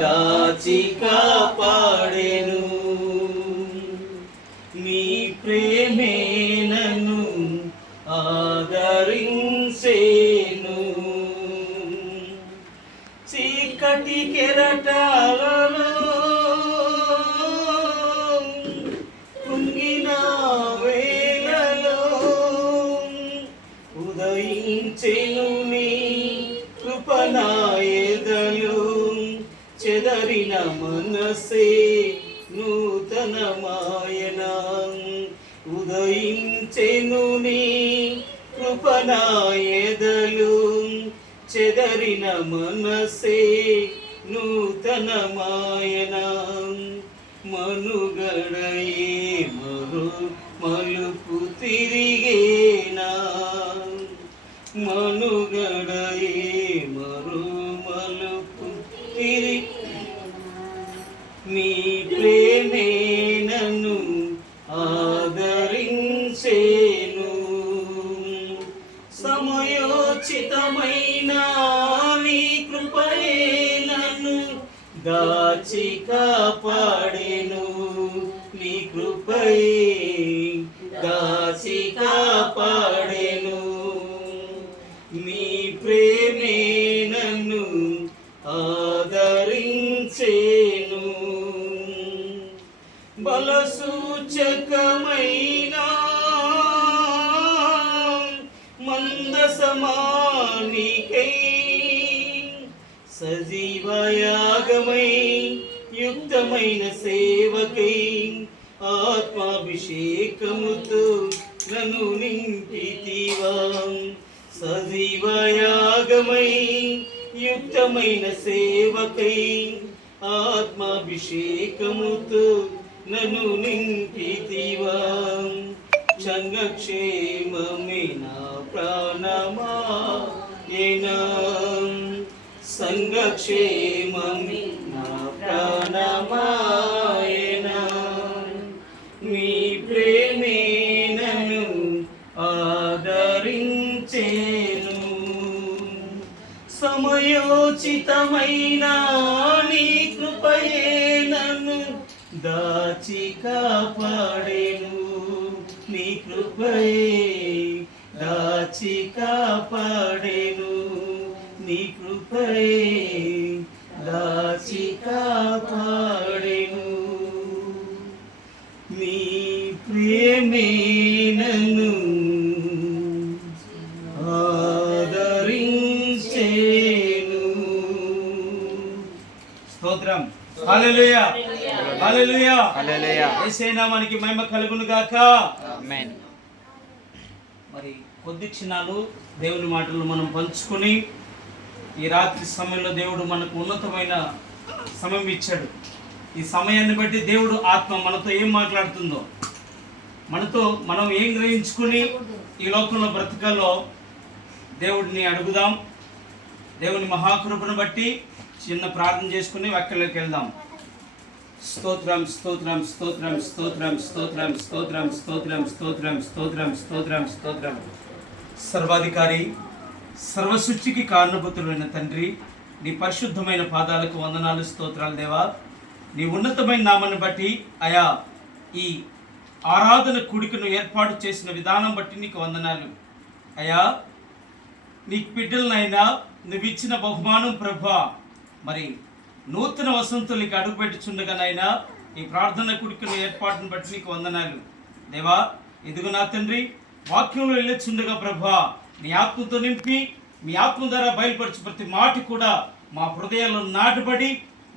దాచి కాపాడెను. నీ ప్రేమే నన్ను ఆదరించేను. చీకటి కెరటాలలో కుంగిన వేళలో ఉదయించెను నీ కృప నా ఎదలో. చెదరిన మనసే నూతనమాయన. ఉదయించెను నీ కృప నా ఎదలో. చెదరిన మనసే నూతనమాయన. మనుగడయే మరో మలుపు తిరిగేనా. మనుగడయే మరో మలుపు నీ ప్రేమే నన్ను ఆదరించేను. సమయోచితమైన నీ కృపయే నన్ను దాచి కాపాడెను. నీ కృపయే దాచి కాపాడెను. నీ ప్రేమే నన్ను ఆదరించేను. బలసూచకమైన మందసమానికై సజీవయాగమై యుక్తమైన సేవకై ఆత్మాభిషేకముతో నన్ను నింపితివా. సజీవయాగమై యుక్తమైన సేవకై ఆత్మాభిషేకముతో నన్ను నింపితివా. సంగక్షేమమే నా ప్రాణమాయనా. సంగక్షేమమే నా ప్రాణమాయనా. నీ ప్రేమే నన్ను ఆదరించేను. సమయోచితమైన నీ కృపయే నన్ను దాచి కాపాడెను. నీ కృపయే దాచి కాపాడెను. నీ కృపయే దాచి కాపాడెను. నీ ప్రేమే నన్ను ఆదరించేను. స్తోత్రం. హల్లెలూయా, హల్లెలూయా, హల్లెలూయా. యేసయ్య నామానికి మహిమ కలుగును గాక. ఆమేన్. మరి కొద్ది క్షణాలు దేవుని మాటలు మనం పంచుకొని ఈ రాత్రి సమయంలో దేవుడు మనకు ఉన్నతమైన సమయం ఇచ్చాడు. ఈ సమయాన్ని బట్టి దేవుడు ఆత్మ మనతో ఏం మాట్లాడుతుందో, మనతో మనం ఏం గ్రహించుకుని ఈ లోకంలో బ్రతకాలో దేవుడిని అడుగుదాం. దేవుని మహాకృపను బట్టి చిన్న ప్రార్థన చేసుకుని వాక్యంలోకి వెళ్దాం. స్తోత్రం, స్తోత్రం, స్తోత్రం, స్తోత్రం, స్తోత్రం, స్తోత్రం, స్తోత్రం, స్తోత్రం, స్తోత్రం, స్తోత్రం, స్తోత్రం. సర్వాధికారి, సర్వసృష్టికి కారణభూతులైన తండ్రి, నీ పరిశుద్ధమైన పాదాలకు వందనాలు, స్తోత్రాలు దేవా. నీ ఉన్నతమైన నామాన్ని బట్టి అయా ఈ ఆరాధన కూడికను ఏర్పాటు చేసిన విధానం బట్టి నీకు వందనాలు అయా. నీ బిడ్డలనైనా నువ్వు ఇచ్చిన బహుమానం ప్రభా, మరి నూతన వసంతులకి అడుగుపెట్టుచుండగానైనా ఈ ప్రార్థన కూడికను ఏర్పాటును బట్టి నీకు వందనాలు దేవా. ఇదిగో నా తండ్రి, వాక్యంలో వెళ్ళొచ్చుండగా ప్రభా, నీ ఆత్మతో నింపి మీ ఆత్మ ద్వారా బయలుపరచు ప్రతి మాట కూడా మా హృదయాల్లో నాటుబడి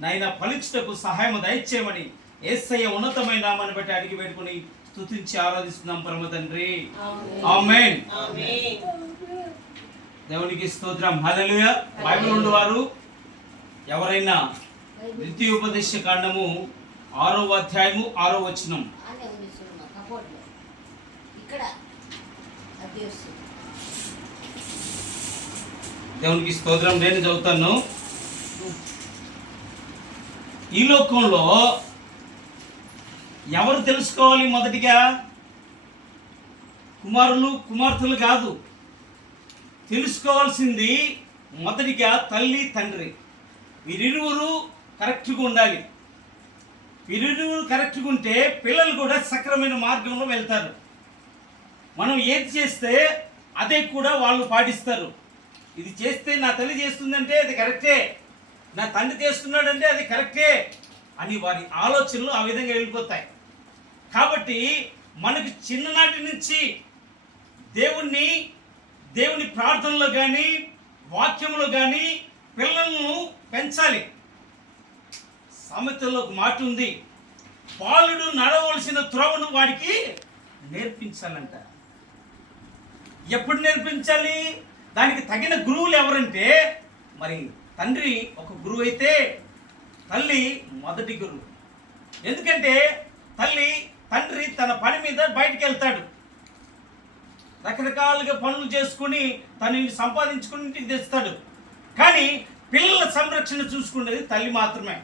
నాయన ఫలించుటకు సహాయం దయచేయమని యేసయ్య ఉన్నతమైన నామాన్ని బట్టి అడిగి పెట్టుకుని స్తుతించి ఆరాధిస్తున్నాం పరమ తండ్రి. ఆమేన్. దేవునికి స్తోత్రం. హల్లెలూయా. బైబిల్ ఉన్నవారు ఎవరైనా ద్వితీయోపదేశ కాండము 6వ అధ్యాయము 6వ వచనం. దేవునికి స్తోత్రం. నేను చదువుతాను. ఈ లోకంలో ఎవరు తెలుసుకోవాలి? మొదటిగా కుమారులు కుమార్తెలు కాదు, తెలుసుకోవాల్సింది మొదటిగా తల్లి తండ్రి. వీరిరువురు కరెక్ట్గా ఉండాలి. ఇరువురు కరెక్ట్గా ఉంటే పిల్లలు కూడా సక్రమైన మార్గంలో వెళ్తారు. మనం ఏది చేస్తే అదే కూడా వాళ్ళు పాటిస్తారు. ఇది చేస్తే నా తల్లి చేస్తుందంటే అది కరెక్టే, నా తండ్రి చేస్తున్నాడంటే అది కరెక్టే అని వారి ఆలోచనలు ఆ విధంగా వెళ్ళిపోతాయి. కాబట్టి మనకు చిన్ననాటి నుంచి దేవుని ప్రార్థనలో కానీ వాక్యంలో కానీ పిల్లలను పెంచాలి. సామెతల్లో ఒక మాట ఉంది, బాలుడు నడవలసిన త్రోవను వాడికి నేర్పించాలంట. ఎప్పుడు నేర్పించాలి? దానికి తగిన గురువులు ఎవరంటే, మరి తండ్రి ఒక గురువు అయితే తల్లి మొదటి గురువు. ఎందుకంటే తండ్రి తన పని మీద బయటికి వెళ్తాడు, రకరకాలుగా పనులు చేసుకుని తనని సంపాదించుకుని ఇంటికి తెస్తాడు. కానీ పిల్లల సంరక్షణ చూసుకునేది తల్లి మాత్రమే.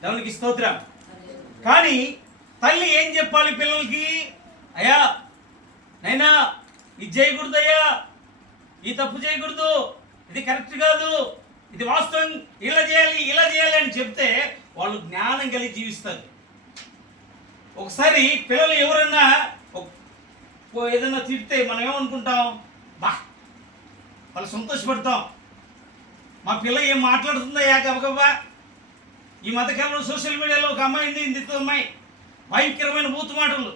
దేవునికి స్తోత్రం. కానీ తల్లి ఏం చెప్పాలి పిల్లలకి? అయ్యా నైనా ఇది చేయకూడదు, అయ్యా ఈ తప్పు చేయకూడదు, ఇది కరెక్ట్ కాదు, ఇది వాస్తవం, ఇలా చేయాలి అని చెప్తే వాళ్ళు జ్ఞానం కలిగి జీవిస్తారు. ఒకసారి పిల్లలు ఎవరన్నా ఏదైనా తిడితే మనం ఏమనుకుంటాం? వాళ్ళు సంతోషపడతాం, మా పిల్ల ఏం మాట్లాడుతుందా గబగబా. ఈ మధ్యకాలంలో సోషల్ మీడియాలో ఒక అమ్మాయి ఉంది, ఇంత అమ్మాయి, భయంకరమైన బూతు మాటలు.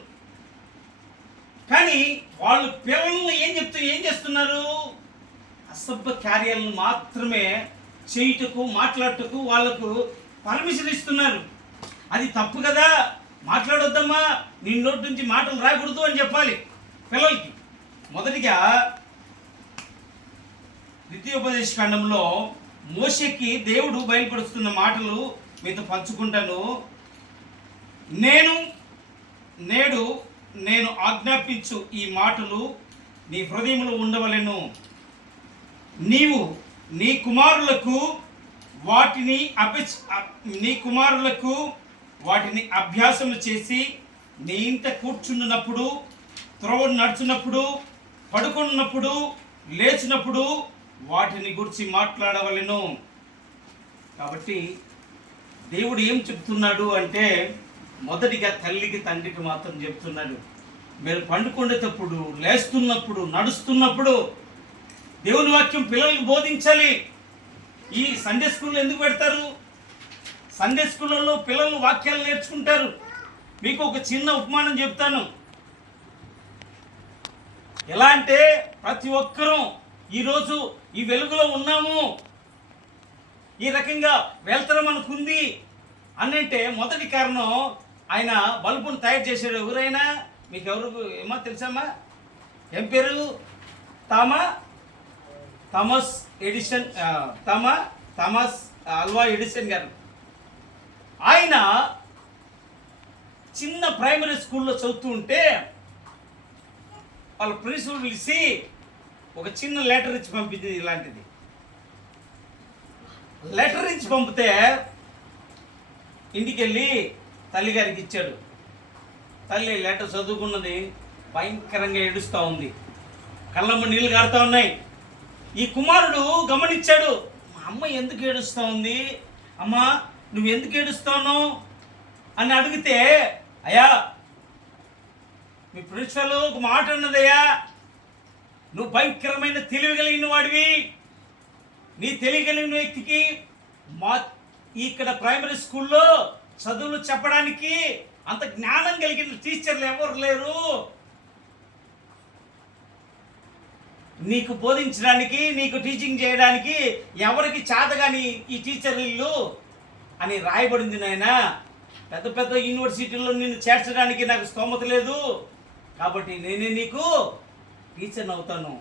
కానీ వాళ్ళు పిల్లల్ని ఏం చేస్తున్నారు? అసభ్య కార్యాలను మాత్రమే చేయుటకు మాట్లాడుటకు వాళ్ళకు పర్మిషన్ ఇస్తున్నారు. అది తప్పు కదా, మాట్లాడొద్దమ్మా, నీ నోటి నుంచి మాటలు రాకూడదు అని చెప్పాలి పిల్లలకి. మొదటిగా ద్వితీయోపదేశ ఖండంలో మోషేకి దేవుడు బయలుపరుస్తున్న మాటలు మీతో పంచుకుంటాను. నేను ఆజ్ఞాపించు ఈ మాటలు నీ హృదయంలో ఉండవలెను. నీవు నీ కుమారులకు వాటిని అభ్యాసము చేసి నీ ఇంట కూర్చున్నప్పుడు, త్రోవను నడుచున్నప్పుడు, పడుకున్నప్పుడు, లేచినప్పుడు వాటిని గురించి మాట్లాడవలెను. కాబట్టి దేవుడు ఏం చెప్తున్నాడు అంటే, మొదటిగా తల్లికి తండ్రికి మాత్రం చెప్తున్నాడు, మీరు పండుకునేటప్పుడు, లేస్తున్నప్పుడు, నడుస్తున్నప్పుడు దేవుని వాక్యం పిల్లలకు బోధించాలి. ఈ సండే స్కూల్లో ఎందుకు పెడతారు? సండే స్కూళ్ళలో పిల్లలు వాక్యాలు నేర్చుకుంటారు. మీకు ఒక చిన్న ఉపమానం చెప్తాను. ఎలా అంటే, ప్రతి ఒక్కరూ ఈరోజు ఈ వెలుగులో ఉన్నాము, ఈ రకంగా వెళ్తారా మనకుంది అనంటే మొదటి కారణం, ఆయన బల్బును తయారు చేశాడు. ఎవరైనా మీకు ఎవరు ఏమో తెలుసమ్మా? ఏం పేరు? థామస్ ఆల్వా ఎడిసన్ గారు. ఆయన చిన్న ప్రైమరీ స్కూల్లో చదువుతూ ఉంటే వాళ్ళ ప్రిన్సిపల్ పిలిచి ఒక చిన్న లెటర్ ఇచ్చి పంపించింది. ఇలాంటిది లెటర్ ఇచ్చి పంపితే ఇంటికి వెళ్ళి తల్లిగారికి ఇచ్చాడు. తల్లి లెటర్ చదువుకున్నది, భయంకరంగా ఏడుస్తూ ఉంది, కళ్ళమ్మ నీళ్ళు కారుతూ ఉన్నాయి. ఈ కుమారుడు గమనించాడు, మా అమ్మ ఎందుకు ఏడుస్తూ ఉంది, అమ్మా నువ్వు ఎందుకు ఏడుస్తావు అని అడిగితే, అయ్యా మీ ప్రిన్సిపల్ ఒక మాట అన్నదయ్యా, నువ్వు భయంకరమైన తెలివి కలిగిన వాడివి, నీ తెలియగలిగిన వ్యక్తికి ఇక్కడ ప్రైమరీ స్కూల్లో చదువులు చెప్పడానికి అంత జ్ఞానం కలిగిన టీచర్లు ఎవరు లేరు, నీకు బోధించడానికి, నీకు టీచింగ్ చేయడానికి ఎవరికి చేతగాని ఈ టీచర్లు అని రాయబడింది నాయన. పెద్ద పెద్ద యూనివర్సిటీల్లో నిన్ను చేర్చడానికి నాకు స్తోమత లేదు, కాబట్టి నేనే నీకు టీచర్ని అవుతాను,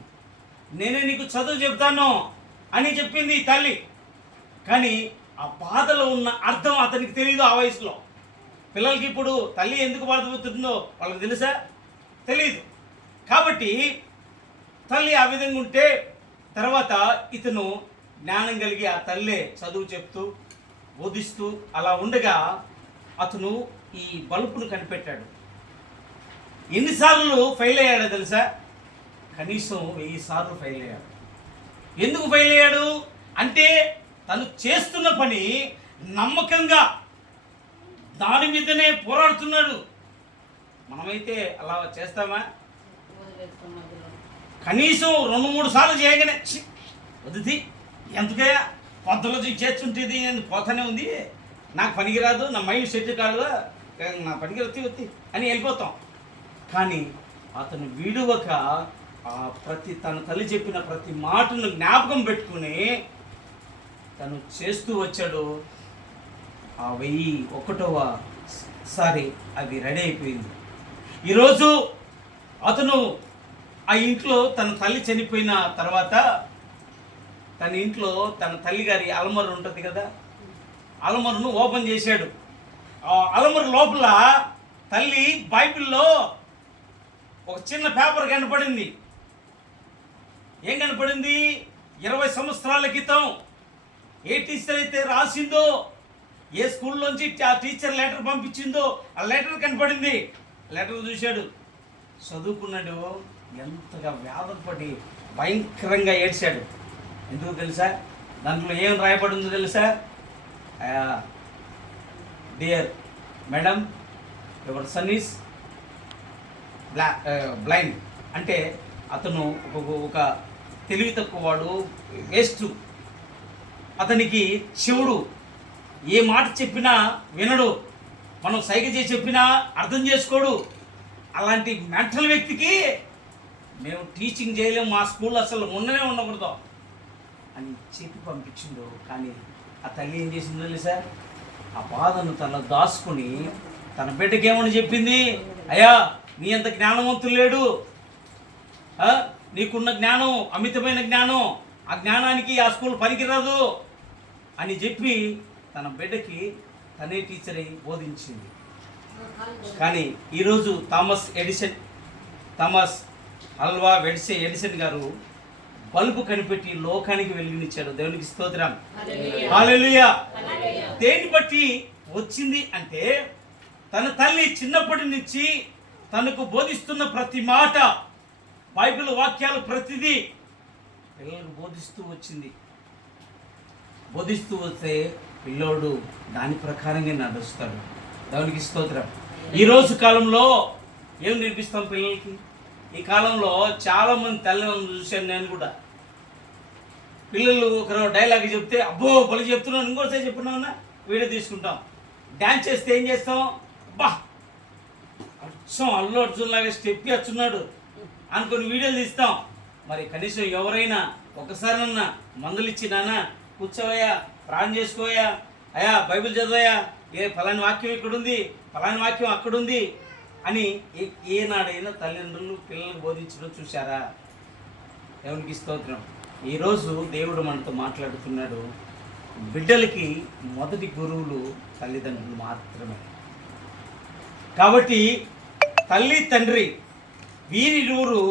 నేనే నీకు చదువు చెప్తాను అని చెప్పింది ఈ తల్లి. కానీ ఆ బాధలో ఉన్న అర్థం అతనికి తెలియదు ఆ వయసులో. పిల్లలకి ఇప్పుడు తల్లి ఎందుకు బాధపడుతుందో వాళ్ళకి తెలుసా? తెలియదు. కాబట్టి తల్లి ఆ విధంగా ఉంటే తర్వాత ఇతను జ్ఞానం కలిగి ఆ తల్లే చదువు చెప్తూ బోధిస్తూ అలా ఉండగా అతను ఈ బల్బును కనిపెట్టాడు. ఎన్నిసార్లు ఫెయిల్ అయ్యాడో తెలుసా? కనీసం 1000 సార్లు ఫెయిల్ అయ్యాడు. ఎందుకు ఫెయిల్ అయ్యాడు అంటే, తను చేస్తున్న పని నమ్మకంగా దాని మీదనే పోరాడుతున్నాడు. మనమైతే అలా చేస్తామా? కనీసం 2-3 సార్లు చేయగానే వద్దుది ఎందుకయ్యా పొద్దులో చేస్తుంటేది పోతానే ఉంది, నాకు పనికిరాదు, నా మైండ్ సెట్ కాదు, నా పనికి వత్తి అని వెళ్ళిపోతాం. కానీ అతను విడువక తన తల్లి చెప్పిన ప్రతి మాటను జ్ఞాపకం పెట్టుకుని తను చేస్తూ వచ్చాడు. 1001సారి అది రెడీ అయిపోయింది. ఈరోజు అతను ఆ ఇంట్లో తన తల్లి చనిపోయిన తర్వాత తన ఇంట్లో తన తల్లి గారి అలమరు ఉంటుంది కదా, అలమరును ఓపెన్ చేశాడు. ఆ అలమరు లోపల తల్లి బైబిల్లో ఒక చిన్న పేపర్ కనపడింది. ఏం కనపడింది? 20 సంవత్సరాల క్రితం ఏ టీచర్ అయితే రాసిందో, ఏ స్కూల్లోంచి ఆ టీచర్ లెటర్ పంపించిందో ఆ లెటర్ కనపడింది. లెటర్ చూశాడు, చదువుకున్నాడు. ఎంతగా వ్యాధపడి భయంకరంగా ఏడ్చాడు. ఎందుకు తెలుసా? దాంట్లో ఏం రాయబడిందో తెలుసా? Dear madam, your son is blind. అంటే అతను ఒక తెలివి తక్కువ వాడు, వేస్ట్. అతనికి శివుడు ఏ మాట చెప్పినా వినడు, మనం సైగ చేసి చెప్పినా అర్థం చేసుకోడు. అలాంటి మెంటల్ వ్యక్తికి మేము టీచింగ్ చేయలేము, మా స్కూల్లో అసలు ఉండకూడదు అని చెప్పి పంపించిండు. కానీ ఆ తల్లి ఏం చేసిందో తెలుసా? ఆ బాధను తన దాచుకుని తన బిడ్డకి ఏమని చెప్పింది? అయ్యా, నీ అంత జ్ఞానవంతులు లేడు, నీకున్న జ్ఞానం అమితమైన జ్ఞానం, ఆ జ్ఞానానికి ఆ స్కూల్ పనికిరాదు అని చెప్పి తన బిడ్డకి తనే టీచర్ అయి బోధించింది. కానీ ఈరోజు థామస్ అల్వా ఎడిసన్ గారు బల్బు కనిపెట్టి లోకానికి వెలుగునిచ్చాడు. దేవునికి స్తోత్రం, హల్లెలూయా. దేన్ని బట్టి వచ్చింది అంటే తన తల్లి చిన్నప్పటి నుంచి తనకు బోధిస్తున్న ప్రతి మాట, బైబిల్ వాక్యాలు ప్రతిదీ పిల్లలకు బోధిస్తూ వచ్చింది. బోధిస్తూ వస్తే పిల్లోడు దాని ప్రకారంగా నడుస్తాడు. దేవునికి స్తోత్రం. ఈరోజు కాలంలో ఏం నేర్పిస్తాం పిల్లలకి? ఈ కాలంలో చాలామంది తల్లిదండ్రులు చూశాను నేను కూడా. పిల్లలు ఒకరు డైలాగ్ చెప్తే అబ్బో బలి చెప్తున్నాను, ఇంకోసారి చెప్పున్నామన్నా వీడియో తీసుకుంటాం. డ్యాన్స్ చేస్తే ఏం చేస్తాం? అబ్బా అచ్చం అల్లు అర్జున్ లాగా స్టెప్ వచ్చున్నాడు అనుకుని వీడియోలు తీస్తాం. మరి కనీసం ఎవరైనా ఒకసారన్నా మందులు ఇచ్చి నాన్న కూర్చోవయ్యా, ప్రాణం చేసుకోవయ్యా, అయ్యా బైబిల్ చదవయ్యా, ఫలాని వాక్యం ఇక్కడుంది, ఫలాని వాక్యం అక్కడుంది అని ఏనాడైనా తల్లిదండ్రులు పిల్లలకు బోధించడం చూశారా? దేవునికి స్తోత్రం. ఈరోజు దేవుడు మనతో మాట్లాడుతున్నాడు. బిడ్డలకి మొదటి గురువులు తల్లిదండ్రులు మాత్రమే. కాబట్టి తల్లి తండ్రి వీరిరువురు